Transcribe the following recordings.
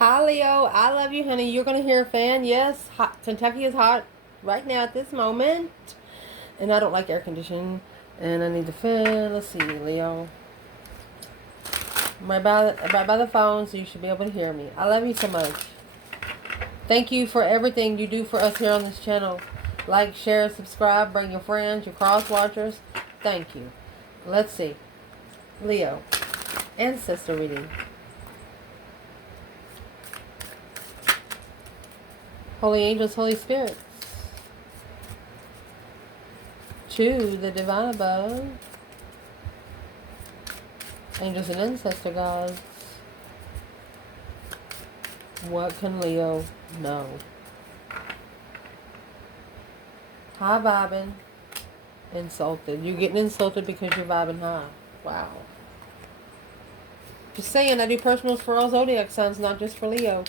Hi, Leo. I love you, honey. You're going to hear a fan. Yes, hot. Kentucky is hot right now at this moment. And I don't like air conditioning. And I need the fan. Let's see, Leo. I'm right by the phone, so you should be able to hear me. I love you so much. Thank you for everything you do for us here on this channel. Like, share, subscribe, bring your friends, your cross watchers. Thank you. Let's see. Leo. Ancestor reading. Holy angels, Holy Spirits. To the divine above. Angels and ancestor gods. What can Leo know? High vibing. Insulted. You're getting insulted because you're vibing high. Wow. Just saying, I do personals for all zodiac signs, not just for Leo.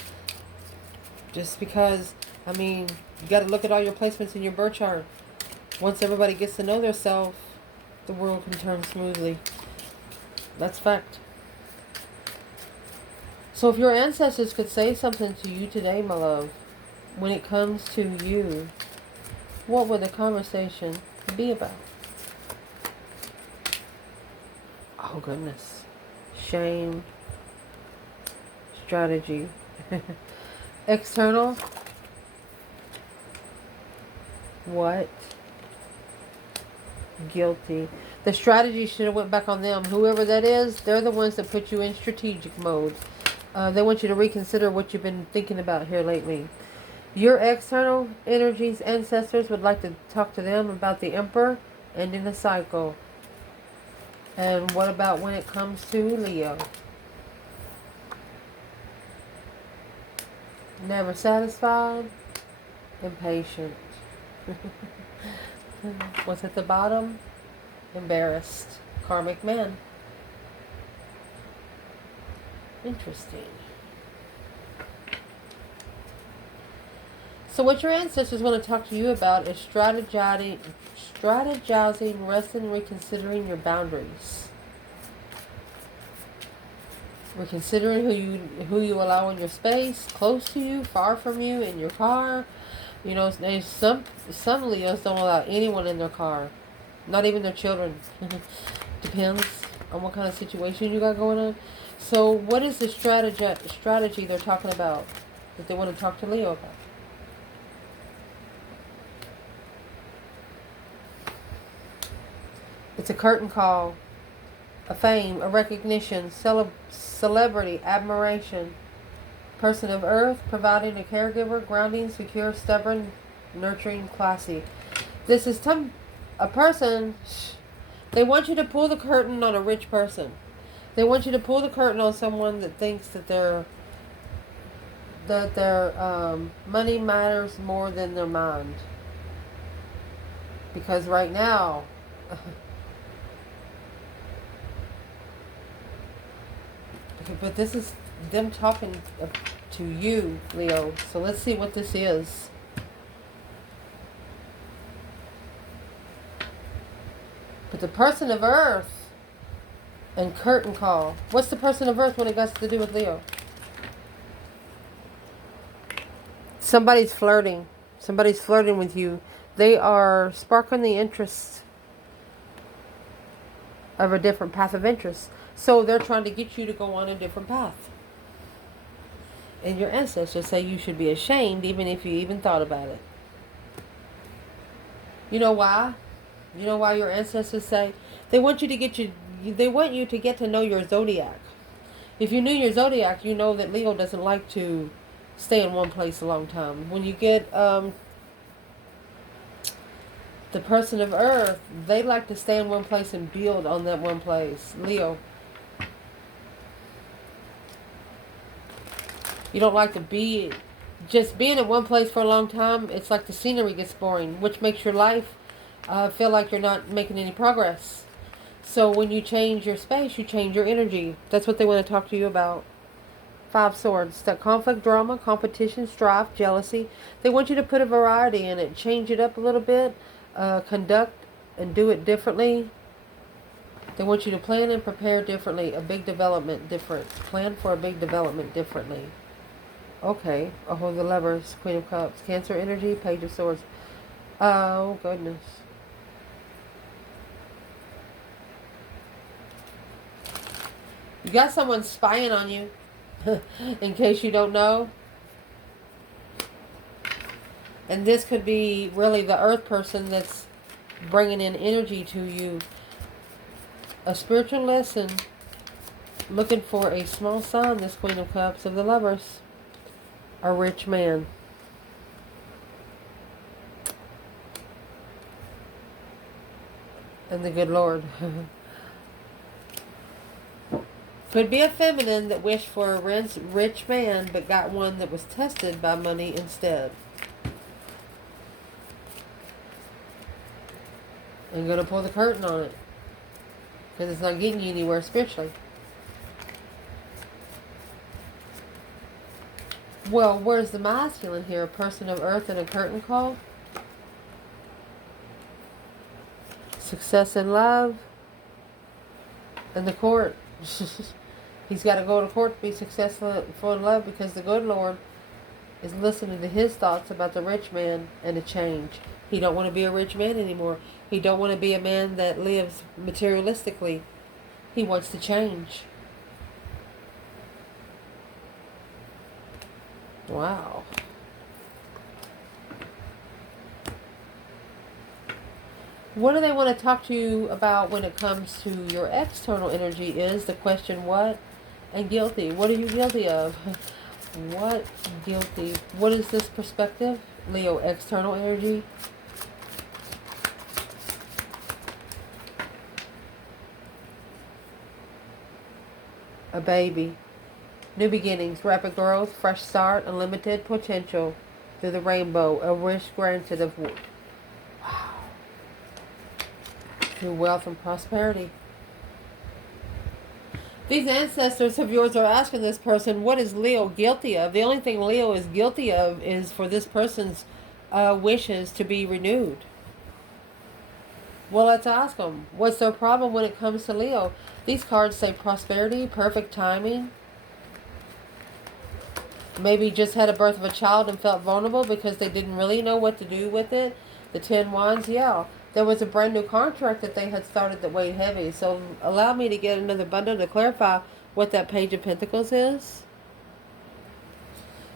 Just because, I mean, you got to look at all your placements in your birth chart. Once everybody gets to know their self, the world can turn smoothly. That's fact. So if your ancestors could say something to you today, my love, when it comes to you, what would the conversation be about? Oh, goodness. Shame. Strategy. External. What? Guilty. The strategy should have went back on them. Whoever that is, they're the ones that put you in strategic mode. They want you to reconsider what you've been thinking about here lately. Your external energies, ancestors, would like to talk to them about the Emperor ending the cycle. And what about when it comes to Leo? Never satisfied, impatient. What's at the bottom? Embarrassed. Karmic man. Interesting. So what your ancestors want to talk to you about is strategizing, resting, reconsidering your boundaries. Reconsidering who you allow in your space, close to you, far from you, in your car. You know, there's some Leos don't allow anyone in their car, not even their children. Depends on what kind of situation you got going on. So what is the strategy they're talking about that they want to talk to Leo about? It's a curtain call, a fame, a recognition, celebrity, admiration. Person of earth, providing a caregiver, grounding, secure, stubborn, nurturing, classy. This is a person. They want you to pull the curtain on a rich person. They want you to pull the curtain on someone that thinks that their money matters more than their mind. Because right now, but this is them talking to you, Leo. So let's see what this is. But the person of earth and curtain call. What's the person of earth when it got to do with Leo? Somebody's flirting. Somebody's flirting with you. They are sparking the interest of a different path of interest. So they're trying to get you to go on a different path. And your ancestors say you should be ashamed even if you even thought about it. You know why? You know why your ancestors say? They want you to get to know your zodiac. If you knew your zodiac, you know that Leo doesn't like to stay in one place a long time. When you get the person of earth, they like to stay in one place and build on that one place. Leo. You don't like to be just being in one place for a long time. It's like the scenery gets boring, which makes your life feel like you're not making any progress. So when you change your space, you change your energy. That's what they want to talk to you about. 5 Swords. That conflict, drama, competition, strife, jealousy. They want you to put a variety in it. Change it up a little bit. Conduct and do it differently. They want you to plan and prepare differently. A big development different. Plan for a big development differently. Okay. Oh, the Lovers, Queen of Cups, Cancer energy, Page of Swords. Oh, goodness. You got someone spying on you, in case you don't know. And this could be really the earth person that's bringing in energy to you. A spiritual lesson. Looking for a small sign, this Queen of Cups of the Lovers. A rich man. And the good Lord. Could be a feminine that wished for a rich man but got one that was tested by money instead. I'm going to pull the curtain on it. Because it's not getting you anywhere spiritually. Well, where's the masculine here? A person of earth and a curtain call? Success in love. And the court. He's got to go to court to be successful in love because the good Lord is listening to his thoughts about the rich man and a change. He don't want to be a rich man anymore. He don't want to be a man that lives materialistically. He wants to change. Wow. What do they want to talk to you about when it comes to your external energy is the question what and guilty. What are you guilty of? What guilty? What is this perspective? Leo, external energy. A baby. New beginnings, rapid growth, fresh start, unlimited potential through the rainbow. A wish granted of through wealth and prosperity. These ancestors of yours are asking this person, what is Leo guilty of? The only thing Leo is guilty of is for this person's wishes to be renewed. Well, let's ask them. What's their problem when it comes to Leo? These cards say prosperity, perfect timing. Maybe just had a birth of a child and felt vulnerable because they didn't really know what to do with it. The 10 Wands, yeah. There was a brand new contract that they had started that weighed heavy. So allow me to get another bundle to clarify what that Page of Pentacles is.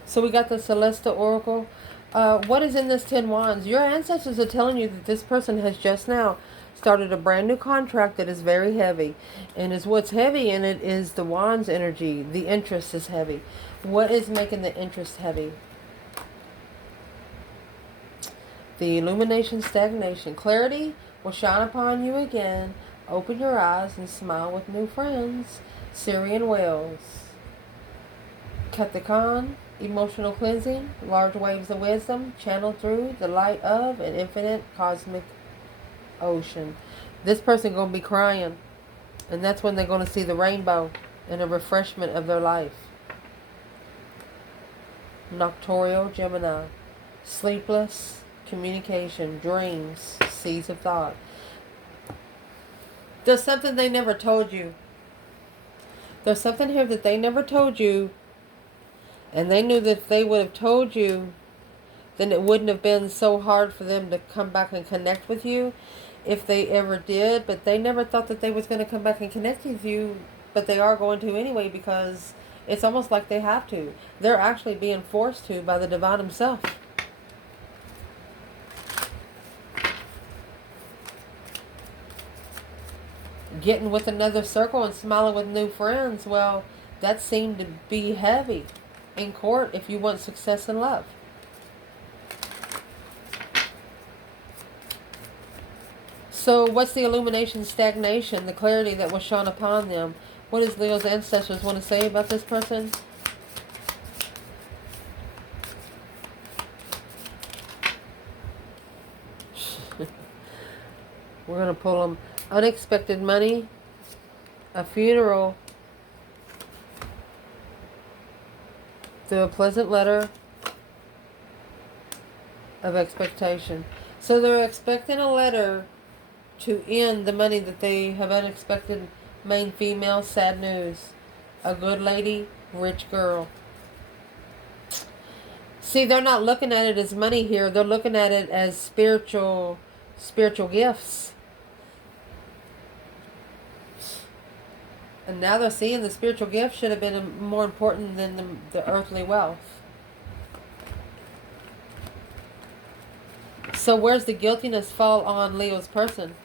So we got the Celestial Oracle. What is in this 10 Wands? Your ancestors are telling you that this person has just now started a brand new contract that is very heavy. And is what's heavy in it is the Wands energy. The interest is heavy. What is making the interest heavy? The illumination, stagnation. Clarity will shine upon you again. Open your eyes and smile with new friends. Syrian whales. Kathakan, emotional cleansing. Large waves of wisdom channeled through the light of an infinite cosmic ocean. This person going to be crying. And that's when they're going to see the rainbow and a refreshment of their life. Nocturnal Gemini. Sleepless. Communication, dreams, seeds of thought. There's something they never told you. There's something here that they never told you. And they knew that if they would have told you, then it wouldn't have been so hard for them to come back and connect with you if they ever did. But they never thought that they was going to come back and connect with you. But they are going to anyway because it's almost like they have to. They're actually being forced to by the divine himself. Getting with another circle and smiling with new friends, well, that seemed to be heavy in court if you want success in love. So what's the illumination, stagnation, the clarity that was shone upon them? What does Leo's ancestors want to say about this person? We're going to pull them. Unexpected money, a funeral, through a pleasant letter of expectation. So they're expecting a letter to end the money that they have unexpected. Main female, sad news. A good lady, rich girl. See, they're not looking at it as money here. They're looking at it as spiritual gifts. And now they're seeing the spiritual gift should have been more important than the earthly wealth. So where's the guiltiness fall on Leo's person?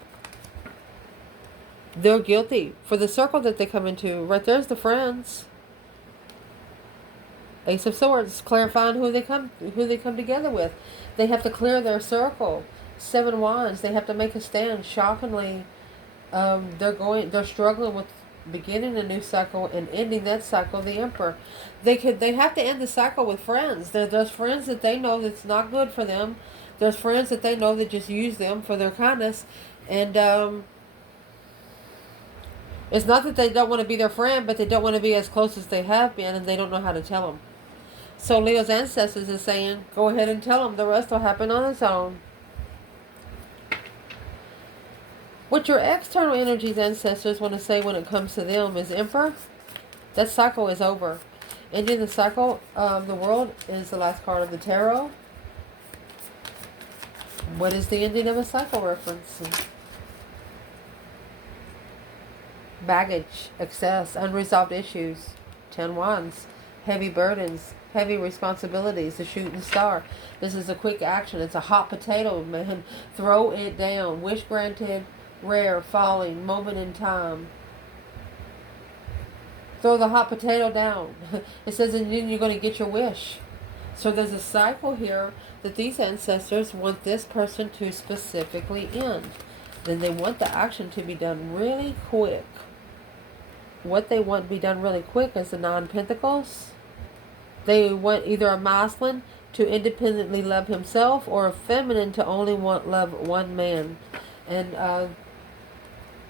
They're guilty for the circle that they come into. Right there's the friends. Ace of Swords, clarifying who they come together with. They have to clear their circle. Seven Wands, they have to make a stand. Shockingly, they're struggling with beginning a new cycle and ending that cycle. The Emperor, they have to end the cycle with friends. There's friends that they know that's not good for them. There's friends that they know that just use them for their kindness, and it's not that they don't want to be their friend, but they don't want to be as close as they have been, and they don't know how to tell them. So Leo's ancestors is saying, go ahead and tell them. The rest will happen on its own. What your external energies ancestors want to say when it comes to them is, Emperor, that cycle is over. Ending the cycle of the world is the last card of the tarot. What is the ending of a cycle reference? Baggage, excess, unresolved issues. 10 Wands, heavy burdens, heavy responsibilities, the shooting star. This is a quick action. It's a hot potato, man. Throw it down. Wish granted, rare, falling, moment in time. Throw the hot potato down. It says, and then you're going to get your wish. So there's a cycle here that these ancestors want this person to specifically end. Then they want the action to be done really quick. What they want to be done really quick is the Nine of Pentacles. They want either a masculine to independently love himself or a feminine to only love one man. And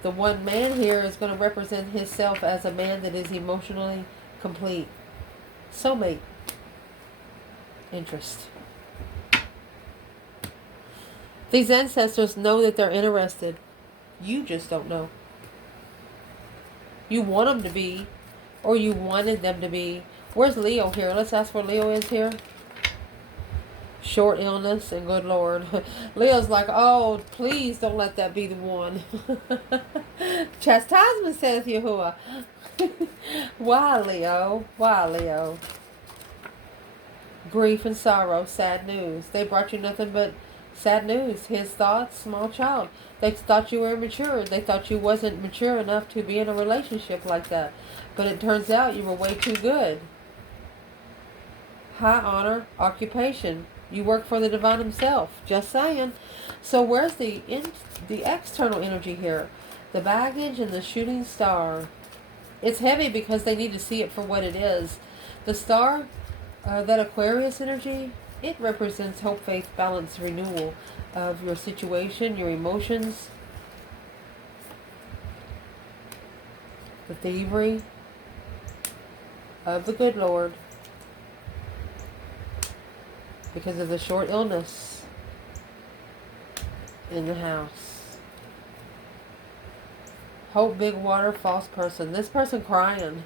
the one man here is going to represent himself as a man that is emotionally complete. Soulmate. Interest. These ancestors know that they're interested. You just don't know. You want them to be, or you wanted them to be. Where's Leo here? Let's ask where Leo is here. Short illness and good Lord. Leo's like, oh, please don't let that be the one. Chastisement, saith Yahuwah. Why, Leo? Why, Leo? Grief and sorrow, sad news. They brought you nothing but sad news. His thoughts, small child. They thought you were immature. They thought you wasn't mature enough to be in a relationship like that. But it turns out you were way too good. High honor, occupation. You work for the divine himself. Just saying. So where's the external energy here? The baggage and the shooting star. It's heavy because they need to see it for what it is. The star, that Aquarius energy, it represents hope, faith, balance, renewal of your situation, your emotions. The thievery of the good Lord. Because of the short illness in the house. Hope, big water, false person. This person crying.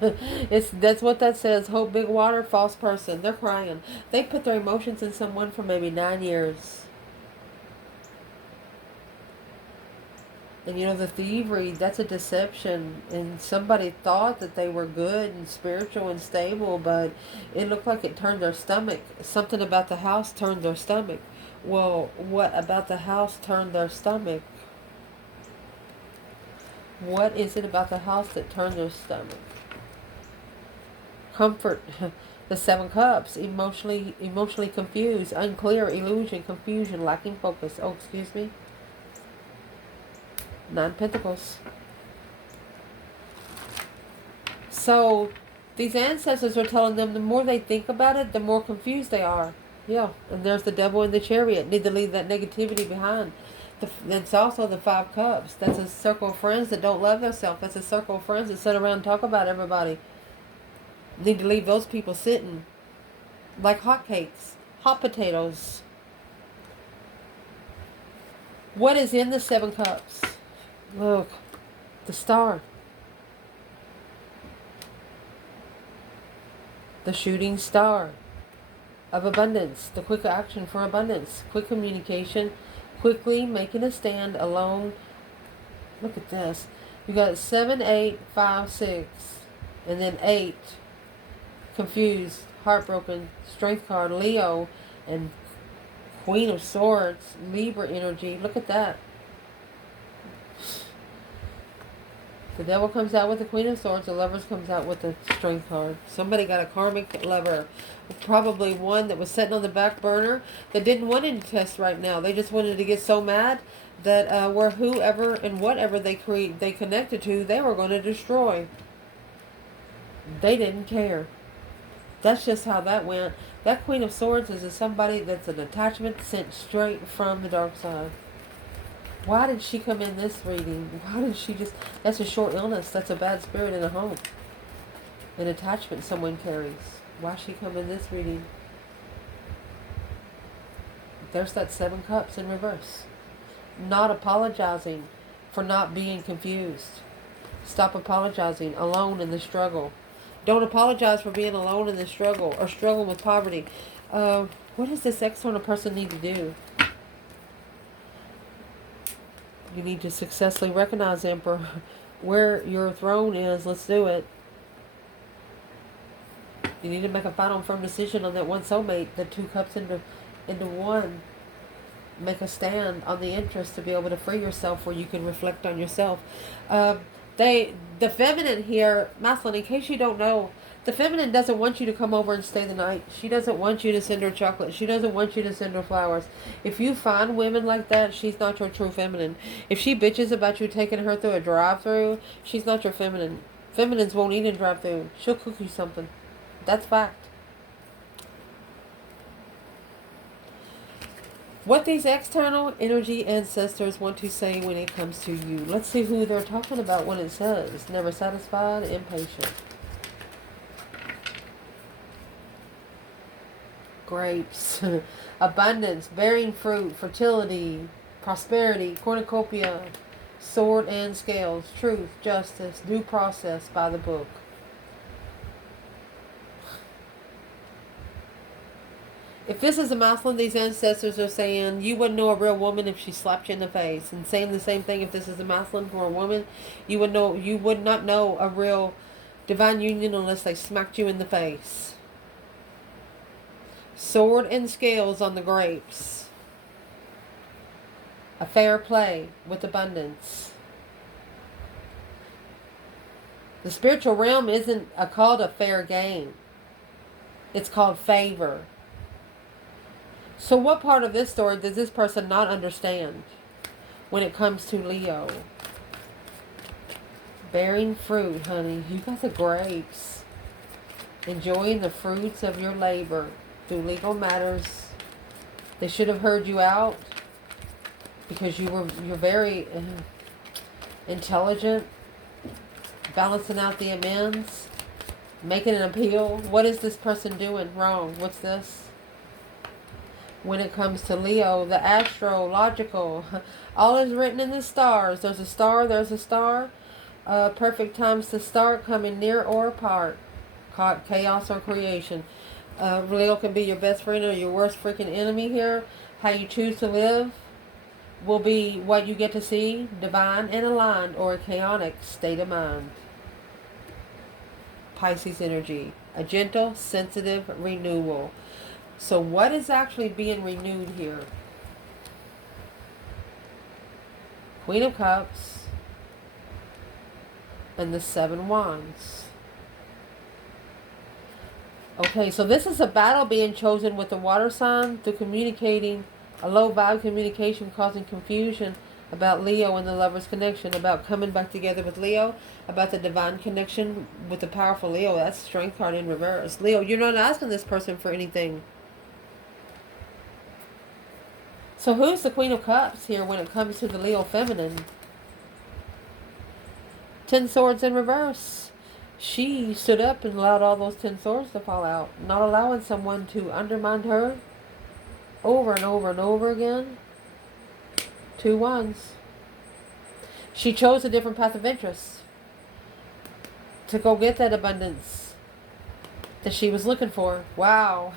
That's what that says. Hope, big water, false person. They're crying. They put their emotions in someone for maybe 9 years. And you know, the thievery, that's a deception. And somebody thought that they were good and spiritual and stable, but it looked like it turned their stomach. Something about the house turned their stomach. Well, what about the house turned their stomach? What is it about the house that turned their stomach? Comfort. The Seven Cups. Emotionally confused. Unclear. Illusion. Confusion. Lacking focus. Oh, excuse me. Nine Pentacles. So these ancestors are telling them the more they think about it, the more confused they are. Yeah. And there's the devil in the chariot. Need to leave that negativity behind. It's also the Five Cups. That's a circle of friends that don't love themselves. That's a circle of friends that sit around and talk about everybody. Need to leave those people sitting like hotcakes, hot potatoes. What is in the Seven Cups? Look, the star. The shooting star. of abundance, the quick action for abundance, quick communication, quickly making a stand alone. Look at this. You got 7, 8, 5, 6, and then 8. Confused, heartbroken, strength card, Leo, and Queen of Swords, Libra energy. Look at that. The Devil comes out with the Queen of Swords. The Lovers comes out with the Strength card. Somebody got a karmic lover. Probably one that was sitting on the back burner that didn't want any test right now. They just wanted to get so mad that where whoever and whatever they connected to, they were going to destroy. They didn't care. That's just how that went. That Queen of Swords is somebody that's an attachment sent straight from the dark side. Why did she come in this reading? Why did she just... That's a short illness. That's a bad spirit in a home. An attachment someone carries. Why she come in this reading? There's that 7 cups in reverse. Not apologizing for not being confused. Stop apologizing. Alone in the struggle. Don't apologize for being alone in the struggle or struggling with poverty. What does this external person need to do? You need to successfully recognize, Emperor, where your throne is. Let's do it. You need to make a final firm decision on that one soulmate. The 2 cups into one. Make a stand on the interest to be able to free yourself where you can reflect on yourself. The feminine here, masculine, in case you don't know, the feminine doesn't want you to come over and stay the night. She doesn't want you to send her chocolate. She doesn't want you to send her flowers. If you find women like that, she's not your true feminine. If she bitches about you taking her through a drive-through, she's not your feminine. Feminines won't eat in drive-through. She'll cook you something. That's fact. What these external energy ancestors want to say when it comes to you. Let's see who they're talking about when it says never satisfied, impatient. Grapes, abundance, bearing fruit, fertility, prosperity, cornucopia, sword and scales, truth, justice, due process by the book. If this is a masculine, these ancestors are saying you wouldn't know a real woman if she slapped you in the face. And saying the same thing if this is a masculine for a woman, you would not know a real divine union unless they smacked you in the face. Sword and scales on the grapes. A fair play with abundance. The spiritual realm isn't called a fair game. It's called favor. So what part of this story does this person not understand when it comes to Leo? Bearing fruit, honey. You got the grapes. Enjoying the fruits of your labor through legal matters. They should have heard you out because you're very intelligent, balancing out the amends, making an appeal. What is this person doing wrong? What's this? When it comes to Leo, the astrological, all is written in the stars. There's a star, there's a star. Perfect times to start, coming near or apart. Chaos or creation. Leo can be your best friend or your worst freaking enemy here. How you choose to live will be what you get to see, divine and aligned, or a chaotic state of mind. Pisces energy, a gentle, sensitive renewal. So what is actually being renewed here? Queen of Cups and the 7 Wands. Okay, so this is a battle being chosen with the water sign through communicating, a low vibe communication causing confusion about Leo and the Lover's connection, about coming back together with Leo, about the divine connection with the powerful Leo. That's Strength card in reverse. Leo, you're not asking this person for anything. So who's the Queen of Cups here when it comes to the Leo feminine? 10 swords in reverse. She stood up and allowed all those 10 swords to fall out. Not allowing someone to undermine her over and over and over again. 2 wands. She chose a different path of interest to go get that abundance that she was looking for. Wow.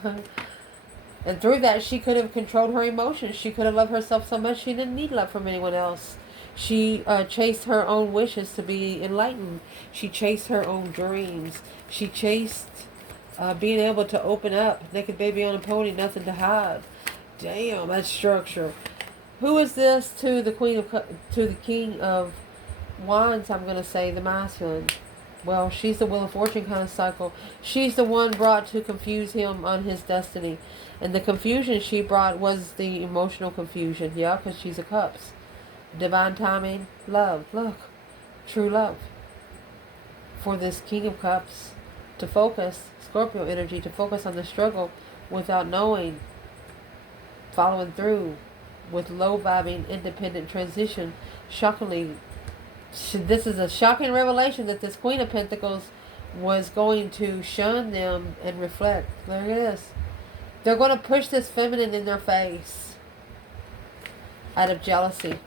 And through that, she could have controlled her emotions. She could have loved herself so much she didn't need love from anyone else. She chased her own wishes to be enlightened. She chased her own dreams. She chased being able to open up, naked baby on a pony, nothing to hide. Damn, that's structure. Who is this to the to the king of wands? I'm gonna say the masculine. Well, she's the Wheel of Fortune kind of cycle. She's the one brought to confuse him on his destiny. And the confusion she brought was the emotional confusion. Yeah, because she's a cups. Divine timing, love. Look, true love. For this King of Cups to focus, Scorpio energy, to focus on the struggle without knowing, following through with low vibing, independent transition. Shockingly, this is a shocking revelation that this Queen of Pentacles was going to shun them and reflect. There it is. They're going to push this feminine in their face out of jealousy.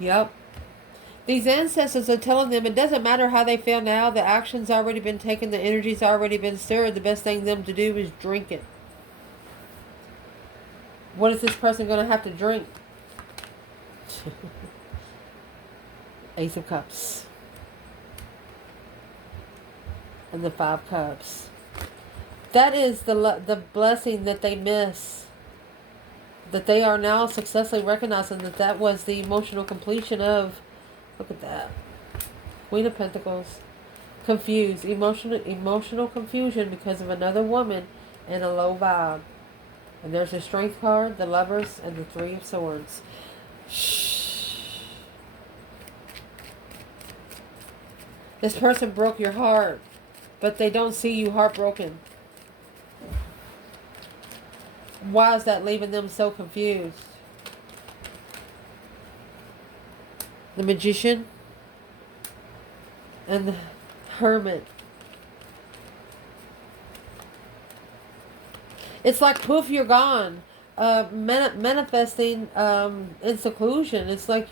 Yep. These ancestors are telling them it doesn't matter how they feel now. The action's already been taken. The energy's already been stirred. The best thing them to do is drink it. What is this person going to have to drink? Ace of Cups. And the 5 Cups. That is the blessing that they miss. That they are now successfully recognizing that was the emotional completion of. Look at that. Queen of Pentacles. Confused. Emotional confusion because of another woman and a low vibe. And there's the Strength card, the Lovers, and the 3 of Swords. Shh. This person broke your heart, but they don't see you heartbroken. Why is that leaving them so confused? The Magician and the Hermit. It's like poof, you're gone. Manifesting in seclusion. It's like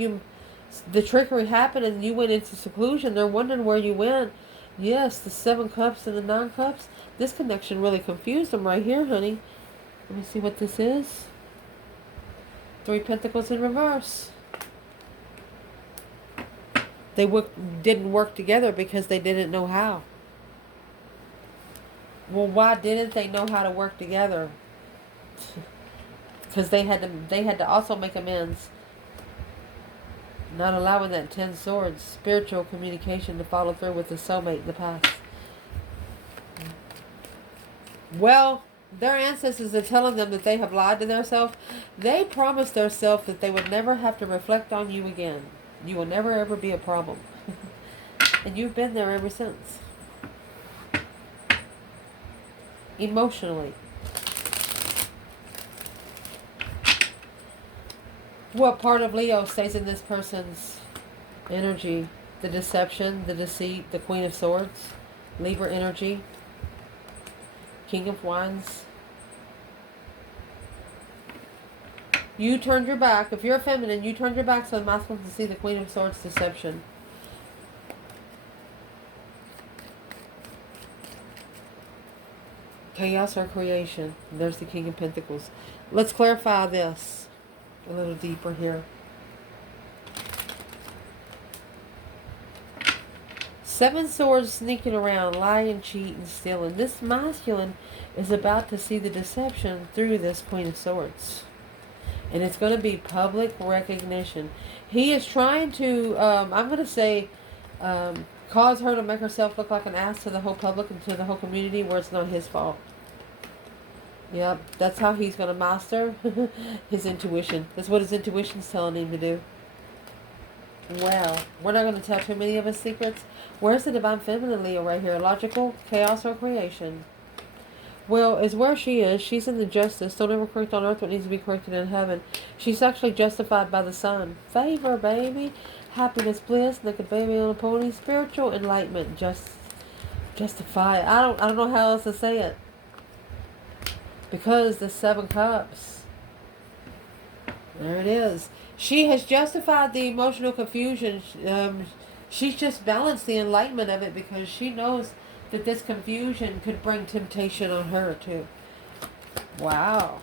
the trickery happened and you went into seclusion. They're wondering where you went. Yes, the 7 Cups and the 9 Cups. This connection really confused them right here, honey. Let me see what this is. 3 Pentacles in reverse. They didn't work together because they didn't know how. Well, why didn't they know how to work together? Because they had to also make amends. Not allowing that 10 Swords spiritual communication to follow through with the soulmate in the past. Well, their ancestors are telling them that they have lied to themselves. They promised themselves that they would never have to reflect on you again. You will never ever be a problem. And you've been there ever since. Emotionally. What part of Leo stays in this person's energy? The deception, the deceit, the Queen of Swords, Libra energy, King of Wands. You turned your back. If you're a feminine, you turned your back so the masculine to see the Queen of Swords deception. Chaos or creation. There's the King of Pentacles. Let's clarify this a little deeper here. 7 Swords sneaking around, lying, cheating, stealing. This masculine is about to see the deception through this Queen of Swords. And it's going to be public recognition. He is trying to, I'm going to say, cause her to make herself look like an ass to the whole public and to the whole community where it's not his fault. Yep, that's how he's going to master his intuition. That's what his intuition's telling him to do. Well, we're not going to tell too many of his secrets. Where's the Divine Feminine, Leo, right here? Logical, chaos, or creation? Well, is where she is. She's in the justice. Don't ever correct on earth what needs to be corrected in heaven. She's actually justified by the sun. Favor, baby. Happiness, bliss, naked baby on a pony. Spiritual enlightenment. Justify. I don't know how else to say it. Because the 7 Cups. There it is. She has justified the emotional confusion. She's just balanced the enlightenment of it because she knows that this confusion could bring temptation on her too. Wow.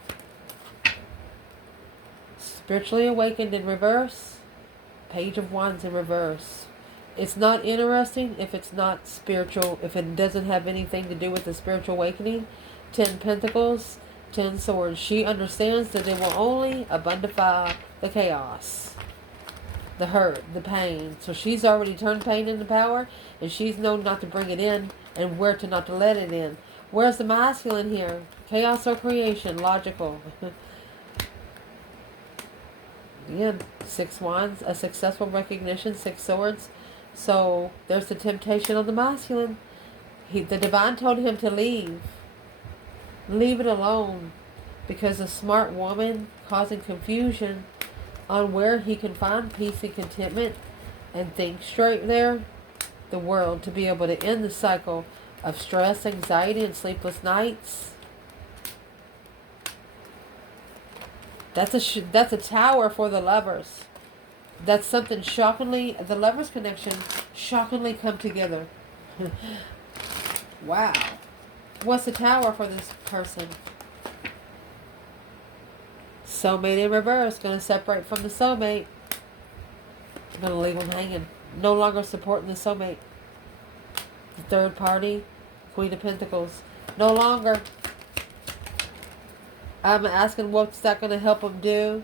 Spiritually awakened in reverse. Page of Wands in reverse. It's not interesting if it's not spiritual, if it doesn't have anything to do with the spiritual awakening. 10 Pentacles, 10 Swords. She understands that it will only abundify the chaos, the hurt, the pain. So she's already turned pain into power, and she's known not to bring it in and where to not to let it in. Where's the masculine here? Chaos or creation? Logical. Again, 6 Wands, a successful recognition, 6 Swords. So there's the temptation of the masculine. The divine told him to leave. Leave it alone. Because a smart woman causing confusion on where he can find peace and contentment and think straight there. The world to be able to end the cycle of stress, anxiety, and sleepless nights. That's a tower for the lovers. That's something shockingly, the lovers connection shockingly come together. Wow. What's the tower for this person? Soulmate in reverse. Going to separate from the soulmate. Going to leave them hanging. No longer supporting the soulmate. The third party. Queen of Pentacles. No longer. I'm asking what's that going to help them do?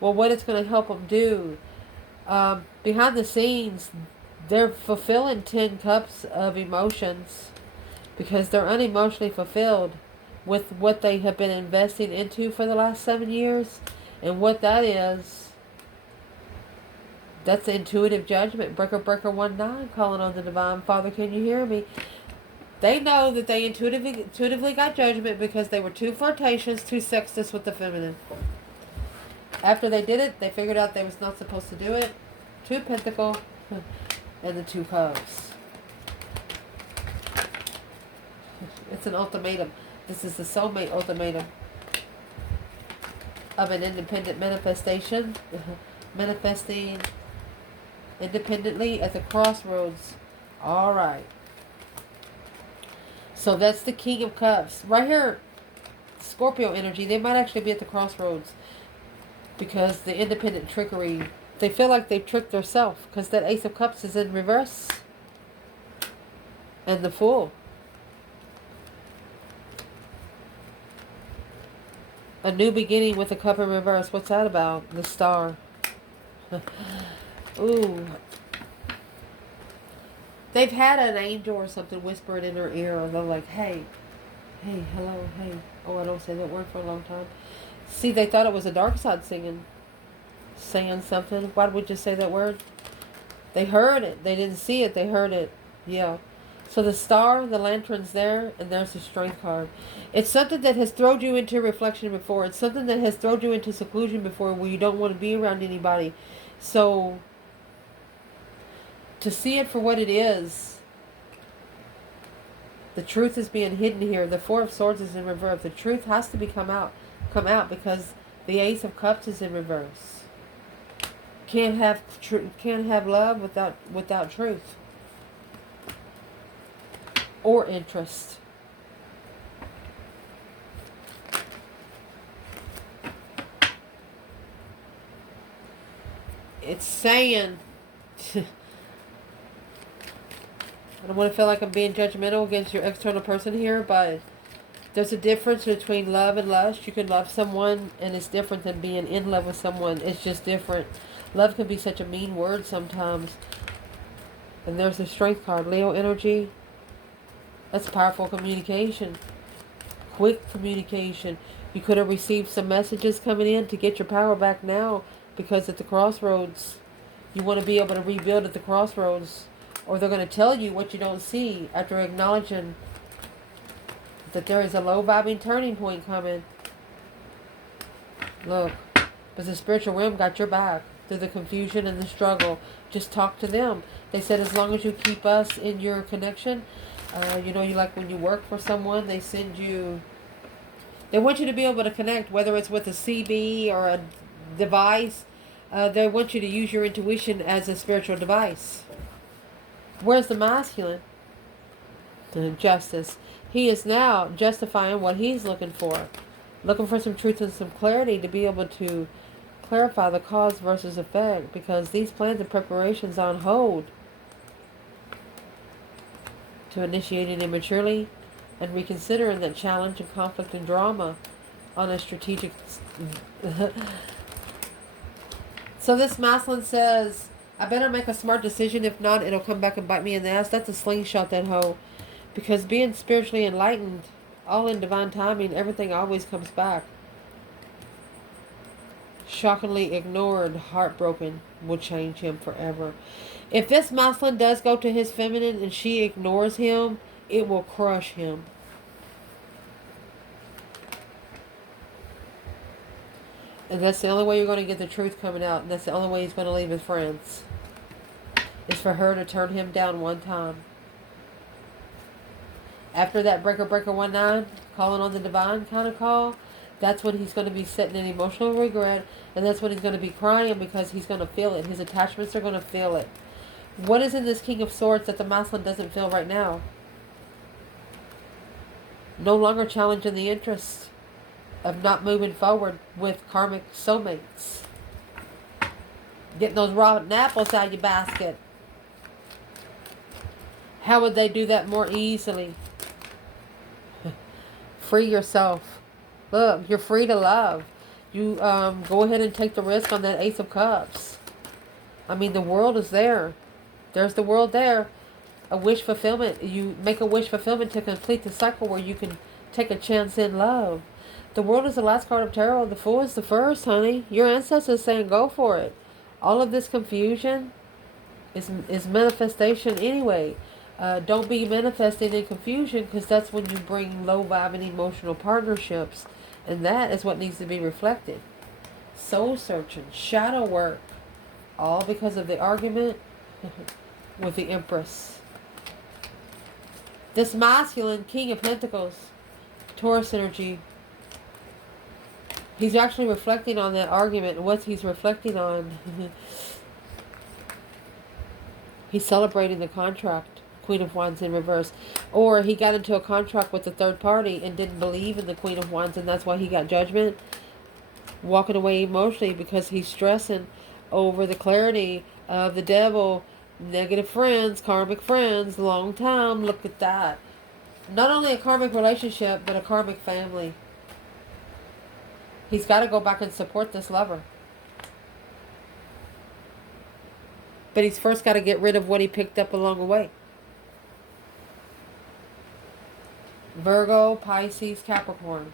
Well, what it's going to help them do, behind the scenes, they're fulfilling 10 cups of emotions because they're unemotionally fulfilled with what they have been investing into for the last 7 years. And what that is, that's intuitive judgment. Breaker 19 calling on the divine. Father, can you hear me? They know that they intuitively got judgment because they were too flirtatious, too sexist with the feminine. After they did it, they figured out they was not supposed to do it. 2 Pentacles and the 2 Cups. It's an ultimatum. This is the soulmate ultimatum of an independent manifestation. Manifesting independently at the crossroads. All right. So that's the King of Cups. Right here, Scorpio energy, they might actually be at the crossroads because the independent trickery, they feel like they've tricked themselves because that Ace of Cups is in reverse. And the Fool. A new beginning with a cup in reverse. What's that about? The Star. Ooh. They've had an angel or something whisper it in their ear, and they're like, hey, hello, hey. Oh, I don't say that word for a long time. See, they thought it was a dark side saying something. Why would you say that word? They heard it. They didn't see it. They heard it. Yeah. So the Star, the lantern's there, and there's the Strength card. It's something that has thrown you into reflection before. It's something that has thrown you into seclusion before where you don't want to be around anybody. So to see it for what it is, the truth is being hidden here. The 4 of Swords is in reverse. The truth has to come out because the Ace of Cups is in reverse. Can't have love without truth or interest. It's saying I don't want to feel like I'm being judgmental against your external person here, but there's a difference between love and lust. You can love someone, and it's different than being in love with someone. It's just different. Love can be such a mean word sometimes. And there's the Strength card. Leo energy. That's powerful communication. Quick communication. You could have received some messages coming in to get your power back now, because at the crossroads, you want to be able to rebuild at the crossroads. Or they're going to tell you what you don't see after acknowledging that there is a low-vibing turning point coming. Look, but the spiritual realm got your back through the confusion and the struggle. Just talk to them. They said as long as you keep us in your connection, you like when you work for someone, they send you, they want you to be able to connect, whether it's with a CB or a device. They want you to use your intuition as a spiritual device. Where's the masculine? Justice. He is now justifying what he's looking for. Looking for some truth and some clarity to be able to clarify the cause versus effect, because these plans and preparations are on hold to initiating immaturely and reconsidering that challenge and conflict and drama on a strategic. So this masculine says, I better make a smart decision. If not, it'll come back and bite me in the ass. That's a slingshot, that hoe. Because being spiritually enlightened, all in divine timing, everything always comes back. Shockingly ignored, heartbroken, will change him forever. If this masculine does go to his feminine and she ignores him, it will crush him. And that's the only way you're going to get the truth coming out. And that's the only way he's going to leave his friends. Is for her to turn him down one time. After that breaker 19, calling on the divine kind of call, that's when he's going to be sitting in emotional regret. And that's when he's going to be crying, because he's going to feel it. His attachments are going to feel it. What is in this King of Swords that the masculine doesn't feel right now? No longer challenging the interest of not moving forward with karmic soulmates. Getting those rotten apples out of your basket. How would they do that more easily? Free yourself. Look, you're free to love. You go ahead and take the risk on that Ace of Cups. I mean, the world is there. There's the world there. A wish fulfillment. You make a wish fulfillment to complete the cycle where you can take a chance in love. The world is the last card of tarot. The Fool is the first, honey. Your ancestors saying go for it. All of this confusion is manifestation anyway. Don't be manifesting in confusion, because that's when you bring low-vibing emotional partnerships. And that is what needs to be reflected. Soul searching, shadow work. All because of the argument with the Empress. This masculine, King of Pentacles, Taurus energy, he's actually reflecting on that argument. And what he's reflecting on, he's celebrating the contract. Queen of Wands in reverse. Or he got into a contract with a third party and didn't believe in the Queen of Wands, and that's why he got judgment. Walking away emotionally because he's stressing over the clarity of the devil. Negative friends, karmic friends, long time. Look at that. Not only a karmic relationship, but a karmic family. He's got to go back and support this lover. But he's first got to get rid of what he picked up along the way. Virgo, Pisces, Capricorn.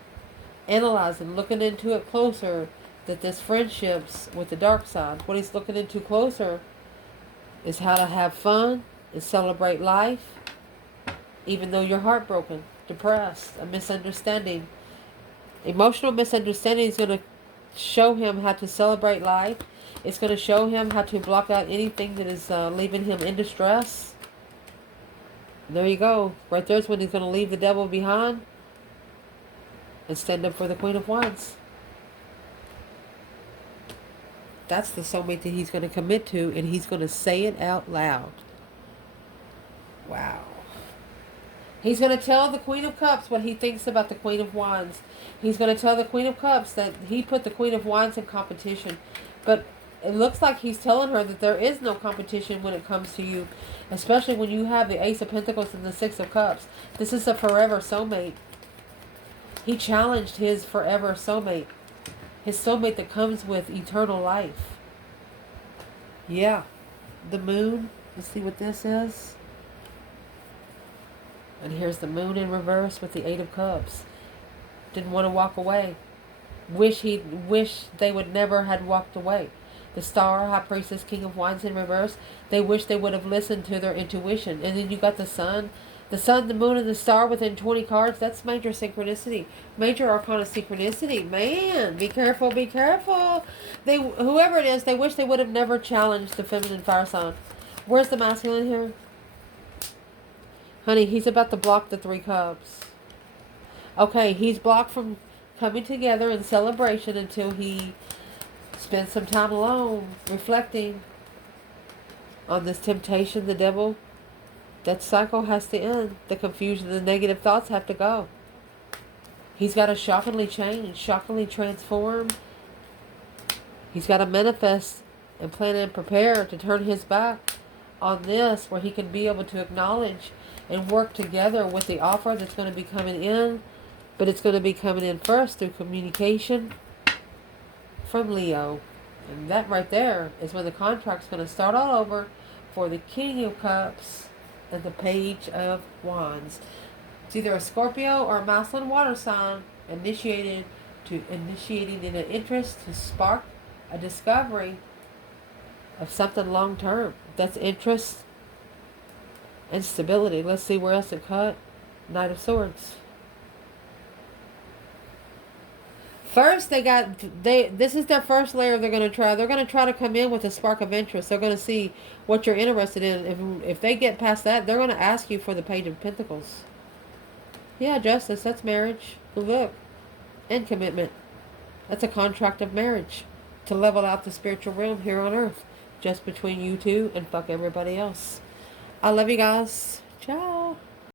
Analyzing, looking into it closer, that this friendships with the dark side, what he's looking into closer is how to have fun and celebrate life, even though you're heartbroken, depressed, a misunderstanding. Emotional misunderstanding is going to show him how to celebrate life. It's going to show him how to block out anything that is leaving him in distress. There you go. Right there's when he's going to leave the devil behind and stand up for the Queen of Wands. That's the soulmate that he's going to commit to, and he's going to say it out loud. Wow. He's going to tell the Queen of Cups what he thinks about the Queen of Wands. He's going to tell the Queen of Cups that he put the Queen of Wands in competition. But it looks like he's telling her that there is no competition when it comes to you. Especially when you have the Ace of Pentacles and the Six of Cups. This is a forever soulmate. He challenged his forever soulmate. His soulmate that comes with eternal life. Yeah. The moon. Let's see what this is. And here's the moon in reverse with the Eight of Cups. Didn't want to walk away. Wish they would never had walked away. The Star, High Priestess, King of Wands in reverse. They wish they would have listened to their intuition. And then you got the Sun. The Sun, the Moon, and the Star within 20 cards. That's major synchronicity. Major arcana synchronicity. Man, be careful, be careful. Whoever it is, they wish they would have never challenged the feminine fire sign. Where's the masculine here? Honey, he's about to block the Three Cups. Okay, he's blocked from coming together in celebration until he spends some time alone, reflecting on this temptation, the devil. That cycle has to end. The confusion, the negative thoughts have to go. He's got to shockingly change, shockingly transform. He's got to manifest and plan and prepare to turn his back on this, where he can be able to acknowledge and work together with the offer that's going to be coming in. But it's going to be coming in first through communication from Leo. And that right there is when the contract's going to start all over for the King of Cups and the Page of Wands. It's either a Scorpio or a masculine water sign initiating in an interest to spark a discovery of something long term. That's interest and stability. Let's see where else it cut. Knight of Swords. First, this is their first layer they're going to try. They're going to try to come in with a spark of interest. They're going to see what you're interested in. If they get past that, they're going to ask you for the Page of Pentacles. Yeah, justice. That's marriage. Look. And commitment. That's a contract of marriage. To level out the spiritual realm here on earth. Just between you two and fuck everybody else. I love you guys. Ciao.